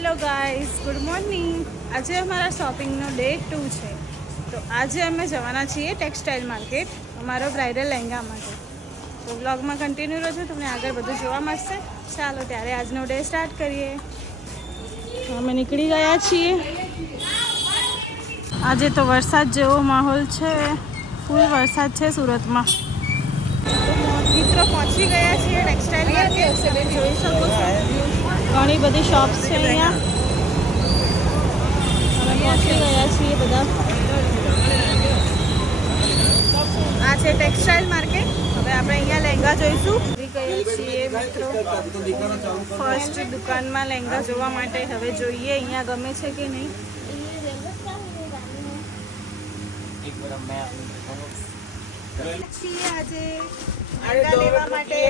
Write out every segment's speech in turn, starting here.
Hello guys, good morning. આજે અમારા શોપિંગનો day 2 છે. તો આજે અમે જવાના છીએ ટેક્સટાઇલ માર્કેટ અમારો બ્રાઇડલ લહેંગા માટે. તો વ્લોગમાં કન્ટિન્યુ રહેજો, તમને આગળ બધું જોવા મળશે. ચાલો ત્યારે આજનો ડે સ્ટાર્ટ કરીએ. અમે નીકળી ગયા છીએ. આજે તો વરસાદ જેવો માહોલ છે, ફૂલ વરસાદ છે સુરતમાં. મિત્રો પહોંચી ગયા છીએ ટેક્સટાઇલ માર્કેટ. તમે જોઈ શકો છો ઘણી બધી શોપ્સ છે અહીંયા. અમે પહોંચી ગયા છીએ બધા. આ છે ટેક્સટાઇલ માર્કેટ. હવે આપણે અહીંયા લહેંગા જોઈશું. ગયા છીએ મિત્રો ફર્સ્ટ દુકાનમાં લહેંગા જોવા માટે. હવે જોઈએ અહીંયા ગમે છે કે નહીં. આજે લેવા માટે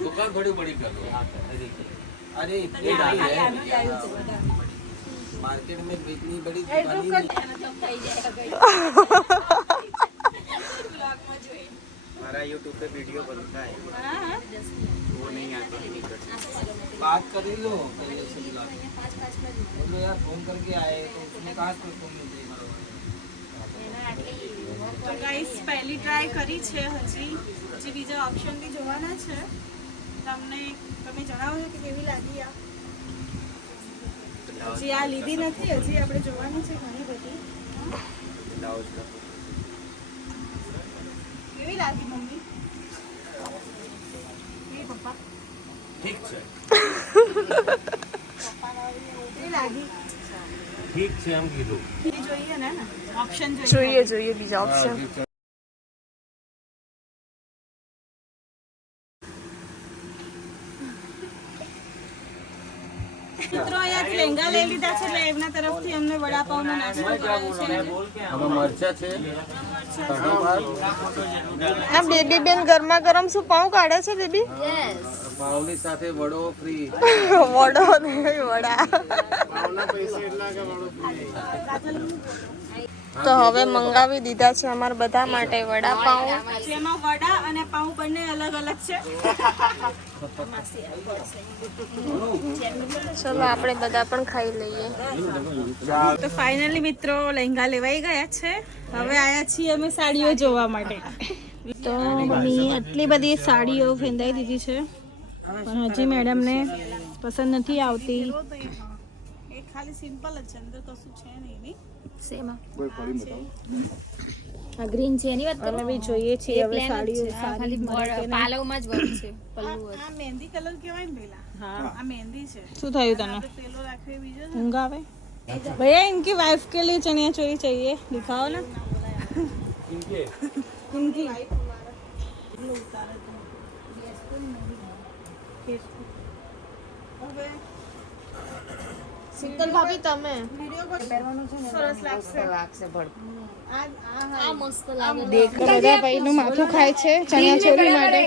दुकान थोड़ी बड़ी करो। अरे इतनी है मार्केट में इतनी बड़ी हमारा यूट्यूब पे वीडियो बनता है, वो नहीं आता। बात कर लो पहले से बुला बोलो यार, फोन करके आए तो उसने कहा तो तुम मुझे તો ગાઈસ પહેલી ટ્રાય કરી છે. હજી બીજા ઓપ્શન બી જોવાના છે. તમે જણાવો કે કેવી લાગી. હજી આ લીધી નથી, હજી આપણે જોવાની છે ઘણી બધી. કેવી લાગી મમ્મી? પપ્પા ठीक है કેવી લાગી? ठीक है हम कीधું જોઈએ ને ઓપ્શન જોઈએ બીજા ઓપ્શન. મિત્રો અહીંયાથી લહેંગા લઈ લીધા છે એટલે એમના તરફથી અમને વડાપાવનો નાસ્તો કરાયો છે. આમાં મરચા છે, આ બેબી બેન ગરમા ગરમ શું પાઉં કાઢે છે બેબી? પાવની સાથે વડો ફ્રી. વડો નહીં, વડા. તો હવે મંગાવી દીધા છે અમારા બધા માટે વડાપાઉં. જેમાં વડા અને પાઉં બંને અલગ અલગ છે. ચલો આપણે બધા પણ ખાઈ લઈએ. તો ફાઇનલી મિત્રો લહેંગા લેવાઈ ગયા છે. હવે આયા છીએ અમે સાડીઓ જોવા માટે. તો મમ્મી આટલી બધી સાડીઓ ફેંદાઈ દીધી છે, પણ હજી મેડમને પસંદ નથી આવતી. એ ખાલી સિમ્પલ જ છે, અંદર કશું છે નહીં. સેમાં આ ગ્રીન છે એની વાત કરો. અમે બી જોઈએ છીએ હવે સાડીઓ. ખાલી પાલવમાં જ વર્ક છે. આ મહેંદી કલર કહેવાય ને પેલા. હા, આ મહેંદી છે. શું થયું તને? પેલો રાખે બીજો ઊંઘ આવે. भैया इनकी वाइफ के लिए चनिया चोली चाहिए, दिखाओ ना इनकी. શીતલ ભાભી તમે સરસ લાગશે. આ મસ્ત લાગે. બધા ભાઈનું માથું ખાય છે ચણિયા ચોલી માટે.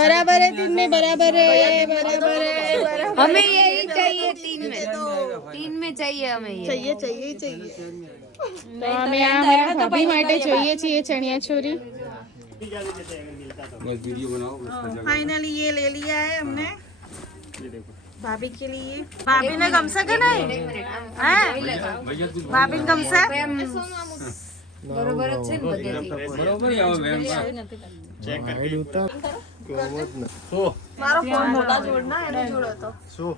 बराबर है तीन में, बराबर है, बराबर है. हमें यही चाहिए, तीन में चाहिए हमें ये. चाहिए. तो हमें हमारा भाभी માટે જોઈએ છીએ ચણિયા ચોली. वीडियो बनाओ. फाइनली ये ले लिया है हमने भाभी के लिए. भाभी ने गमसे के नहीं हैं? भाभी ने गमसे બરોબર જ છે ને બધેથી. બરોબર આવો મેમ ચેક કરી મારો ફોન મોટા જોડના એને જોડો તો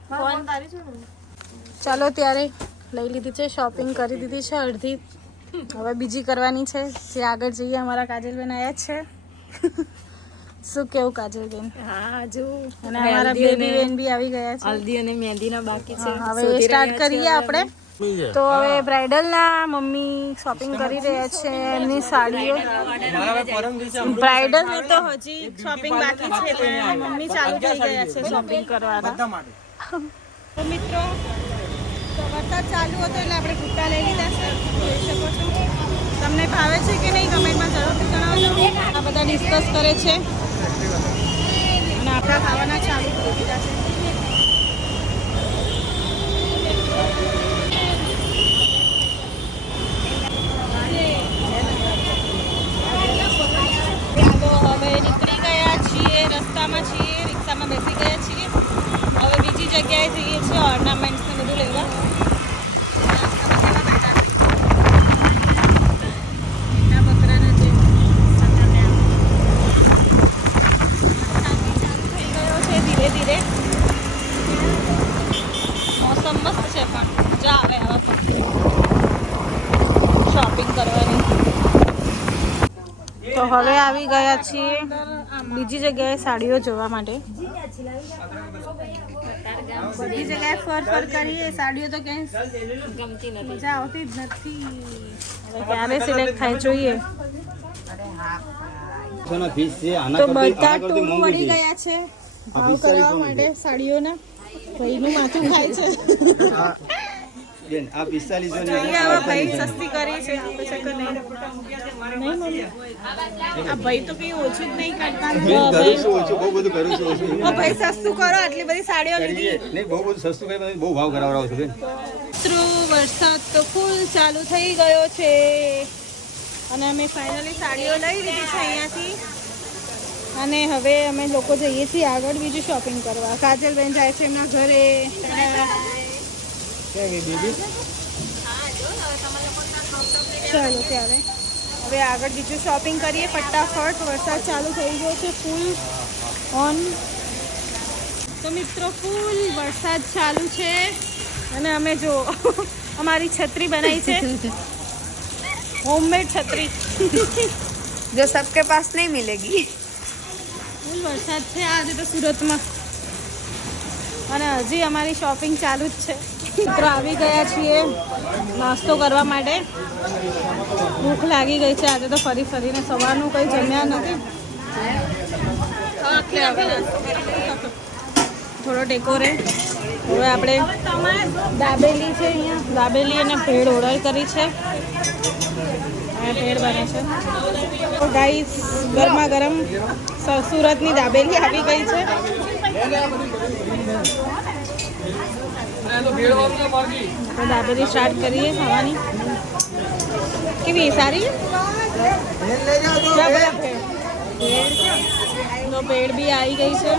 ફોન તારી જોડો. ચાલો ત્યારે લઈ લીધી છે, શોપિંગ કરી દીધી છે અડધી. હવે બીજી કરવાની છે. જે આગળ જઈએ અમારા કાજલબેન આવ્યા છે. શું કેવું કાજલબેન? હા જો અને અમારા બેબી બેન બી આવી ગયા છે. હલ્દી અને મહેંદીના બાકી છે. હવે સ્ટાર્ટ કરીએ આપણે. તો હવે બ્રાઇડલના મમ્મી શોપિંગ કરી રહ્યા છે એમની સાડીઓ. બ્રાઇડલ ને તો હજી શોપિંગ બાકી છે, તો મમ્મી ચાલુ થઈ ગયા છે શોપિંગ કરવાના. તો મિત્રો વરસાદ ચાલુ હતો એટલે આપણે કુર્તા લઈ લીધા છે, જોઈ શકો છો. તમને ભાવે છે કે નહીં કમેન્ટમાં જરૂરથી જણાવજો. આ બધા ડિસ્કસ કરે છે અને આપણા ખાવાના ચાલુ કરી દીધા છે. તો હવે આવી ગયા છીએ બીજી જગ્યાએ સાડીઓ જોવા માટે. બધી જગ્યાએ ફર કરીએ, સાડીઓ તો ક્યાંય ગમતી નથી, મજા આવતી જ નથી. હવે ક્યારે સિલેક્ટ થાય જોઈએ. તો બધા ટોળું વળી ગયા છે ભાવ કરવા માટે સાડીઓના. ભાઈનું માથું ખાય છે. બેન આ 45 જોઈએ હવે ભાઈ સસ્તી કરી છે આપે છે કે નહીં. નહીં મમ્મી, આ ભાઈ તો કઈ ઓછું જ નહીં કરતા. કરું છું ઓછું, બહુ બધું કરું છું ઓછું. ભાઈ સસ્તું કરો, આટલી બધી સાડીઓ લીધી. નહીં બહુ બધું સસ્તું કરી બહુ ભાવ કરાવડાવો છો બેન. વરસાદ તો ફૂલ ચાલુ થઈ ગયો છે અને અમે ફાઇનલી સાડીઓ લઈ લીધી છે અહીંયાથી. અને હવે અમે લોકો જઈએ છીએ આગળ બીજું શોપિંગ કરવા. કાજલબેન જાય છે એમના ઘરે. ચાલો ત્યારે હવે આગળ બીજું શોપિંગ કરીએ ફટાફટ. વરસાદ ચાલુ થઈ ગયો છે ફૂલ ઓન. તો મિત્રો ફૂલ વરસાદ ચાલુ છે અને અમે જો અમારી છત્રી બનાવી છે, હોમમેડ છત્રી. जो सबके पास नहीं मिलेगी. ફૂલ વરસાદ છે આજે તો સુરતમાં અને હજી અમારી શોપિંગ ચાલુ જ છે. મિત્રો આવી ગયા છીએ નાસ્તો કરવા માટે. ભૂખ લાગી ગઈ છે આજે તો ફરીને સવારનું કંઈ જમ્યા નથી. થોડો ડેકોરે. હવે આપણે દાબેલી છે અહીંયા, દાબેલી અને ભેળ ઓર્ડર કરી છે. ભેળ બને છે. તો ગાઈસ ગરમા ગરમ સુરતની દાબેલી આવી ગઈ છે. દાબેલી સ્ટાર્ટ કરીએ ખાવાની. કેવી સારી? તો ભેળ બી આવી ગઈ છે.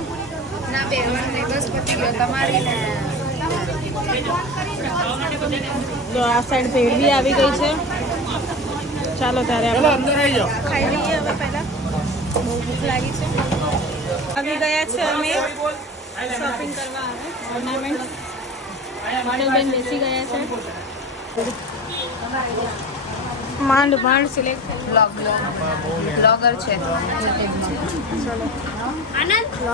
ना बेवड़ नहीं बस पति लो तुम्हारी ने. તો આ સાઈડ ભેળ બી આવી ગઈ છે. ચાલો ત્યારે આપણે ખાઈ લઈએ હવે પહેલાં. બહુ ભૂખ લાગી છે. આવી ગયા છે અમે શોપિંગ કરવા. ઓર્નામેન્ટ બેન બેસી ગયા છે. માંડ સિલેક્ટ ब्लॉगर છે.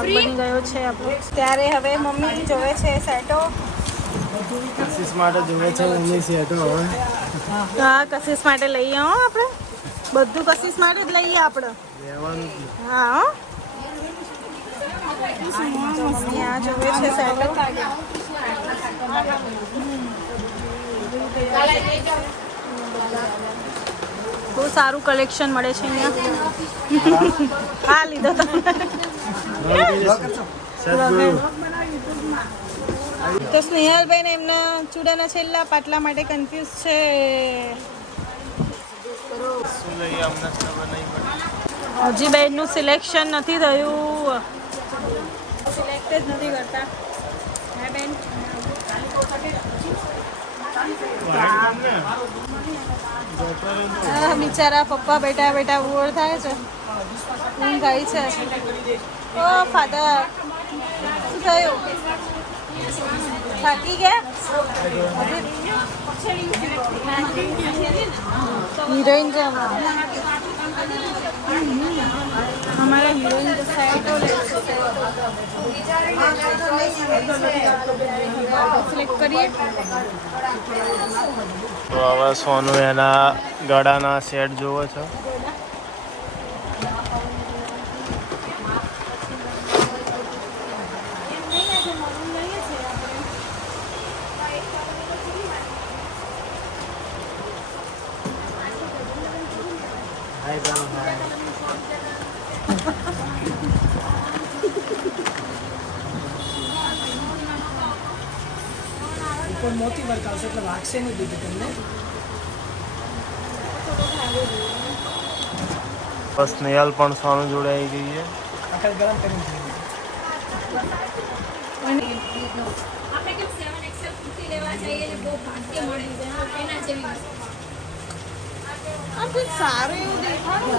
બની ગયો છે આપણો. ત્યારે હવે મમ્મી જોવે છે સેટો. કશિશ માટે જોવે છે મમ્મી સેટો. હવે હા કશિશ માટે લઈએ હો આપણે. બધું કશિશ માટે જ લઈએ આપણે. લેવાનું જ. હા હો. ત્યાં જોવે છે સેટો. બહુ સારું કલેક્શન મળે છે અહીંયા. હા લીધો તમે. તો સ્નેહલબેન એમના ચૂડાના છેલ્લા પાટલા માટે કન્ફ્યુઝ છે. હજી બેનનું સિલેક્શન નથી થયું. સિલેક્ટ જ નથી કરતા. હા બેન બિચારા પપ્પા બેટા ઉવડ થાય છે. ઊંઘ આવી છે. ઓ ફાધર શું થયું? થાકી ગયા? હિરોઈન છે અમારા હિરોઈન તો સેટો લે છે. સિલેક્ટ કરીએ. તો હવે સોનું એના ગળાના સેટ જોવો છો. મોતી વર્ક આવશે એટલે વાગશે નહીં દીધી તમને. બસ નેલ પણ સોનું જોડે આવી ગઈ છે. આખર ગરમ કરી સારું એવું દેખાડું.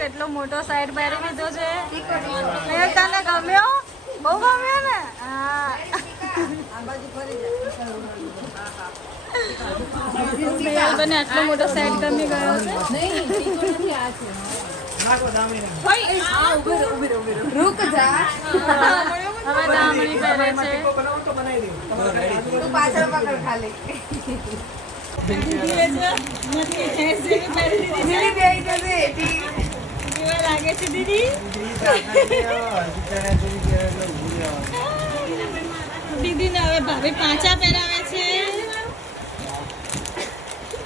કેટલો મોટો સાઈડ પહેરી લીધો છે. તને ગમ્યો? બહુ ગમ્યો ને? હા બને આટલો મોટો સેટ ગમી ગયો છે रुक जा હવે દામણી પહેરે છે तू पाछળ પકડ ખાલી દીદીએ જો નથી હેસી પહેરી દીધી દીદી બેહી જશે કેવા લાગે છે દીદી દીદીને હવે ભાભી પાંચા પહેરાવે છે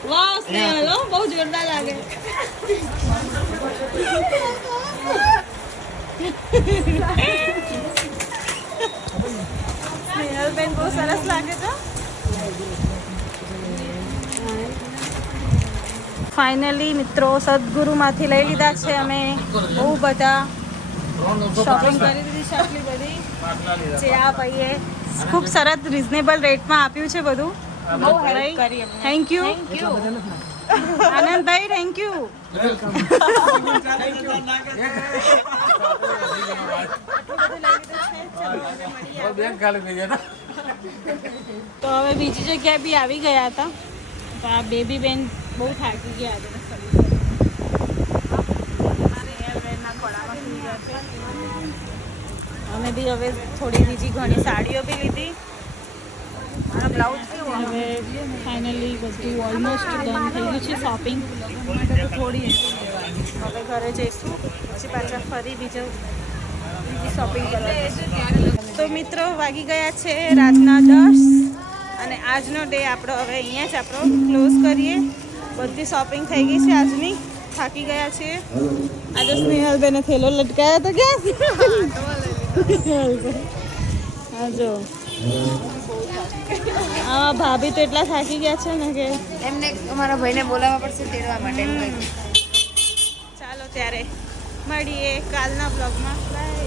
વાવ સ્નેહલ હો બહુ જોરદાર લાગે સ્નેહલ બેન બહુ સરસ લાગે છે ફાઇનલી મિત્રો સદગુરુમાંથી લઈ લીધા છે અમે બહુ બધા શોપિંગ કરી દીધી છે આટલી બધી જે આ ભાઈએ ખૂબ સરસ રિઝનેબલ રેટમાં આપ્યું છે બધું બહુ હેલ્પ કરી thank you Anandbhai thank you તો હવે બીજી જગ્યાએ બી આવી ગયા હતા તો આ બેબી બેન બહુ થાકી ગયા હતા અમે બી હવે થોડી બીજી ઘણી સાડીઓ બી લીધી બ્લાઉઝ હવે ફાઇનલી બધું ઓલમોસ્ટ ડન થઈ ગયું છે શોપિંગ થોડી હવે ઘરે જઈશું પછી પાછા ફરી બીજી શોપિંગ કરવા તો મિત્રો વાગી ગયા છે રાતના 10 અને આજનો ડે આપણો હવે અહીંયા જ આપણો ક્લોઝ કરીએ બધી શોપિંગ થઈ ગઈ છે આજની થાકી ગયા છે આજે સ્નેહલબેને થેલો લટકાયા તો ક્યાં હા જો હા ભાભી તો એટલા થાકી ગયા છે ને કે એમને અમારા ભાઈને બોલાવવા પડશે તેડવા માટે ચાલો ત્યારે મળીએ કાલના બ્લોગમાં બાય